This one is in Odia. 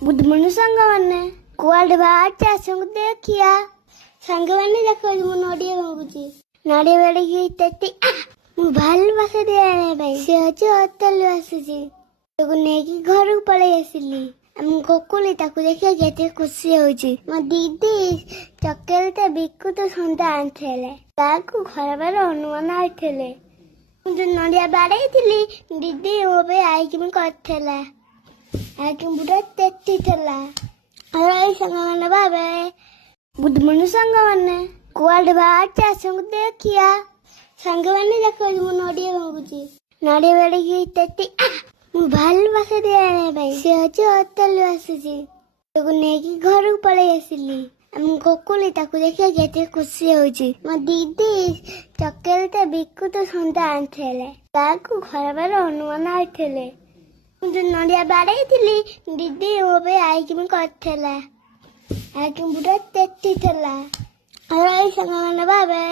ବୁଦ୍ଧିମଣି ସାଙ୍ଗମାନେ କୁଆଡେ ବାହାରିଛି ଆସଙ୍କୁ ଦେଖିଆ। ସାଙ୍ଗମାନେ ଦେଖ ମୁଁ ନଡିଆ ଭାଙ୍ଗୁଛି। ନଡିଆ ବାଡିକି ତେତି ମୁଁ ଭଲ ବାସ ଦିଏ ଆଣିବା ପାଇଁ। ସେ ହଉଛି ହୋଟେଲରୁ ଆସୁଛି। ତାକୁ ନେଇକି ଘରକୁ ପଳେଇ ଆସିଲି। ଆମ କୋକୁଲି ତାକୁ ଦେଖିବା କେତେ ଖୁସି ହଉଛି। ମୋ ଦିଦି ଚକୋଲେଟ ବିକୁତ ସନ୍ଧ୍ୟା ଆଣିଥିଲେ। ତାକୁ ଘର ବାର ଅନୁମାନ ଆଇଥିଲେ। ମୁଁ ଯୋଉ ନଡିଆ ବାଡେଇଥିଲି ଦିଦି ମୋ ପାଇଁ ଆଇକି କରିଥିଲା। ଆଇକି ପୁରା ତେତି ଥିଲା। ସାଙ୍ଗମାନେ ଭାବେ ବୁଦ୍ଧିମଣି ସାଙ୍ଗମାନେ କୁଆଡେ ବାହାରିଛି ଆସଙ୍କୁ ଦେଖିଆ। ସାଙ୍ଗମାନେ ଦେଖ ମୁଁ ନଡିଆ ଭାଙ୍ଗୁଛି। ନଡିଆ ବାଡିକି ତେତି ମୁଁ ଭଲ ବାସ ଦିଏ ଆଣିବା ପାଇଁ। ସେ ହଉଛି ହୋଟେଲରୁ ଆସୁଛି। ତାକୁ ନେଇକି ଘରକୁ ପଳେଇ ଆସିଲି। ଆମ କୋକୁଲି ତାକୁ ଦେଖିବା କେତେ ଖୁସି ହଉଛି। ମୋ ଦିଦି ଚକୋଲେଟ ବିକୁତ ସନ୍ଧ୍ୟା ଆଣିଥିଲେ। ତାକୁ ଘର ବାର ଅନୁମାନ ଆଇଥିଲେ। ମୁଁ ଯୋଉ ନଡିଆ ବାଡେଇଥିଲି ଦିଦି ମୋ ପାଇଁ ଆଇକି କରିଥିଲା। ଆଇକି ପୁରା ତେତି ଥିଲା। ସାଙ୍ଗମାନେ ଭାବେ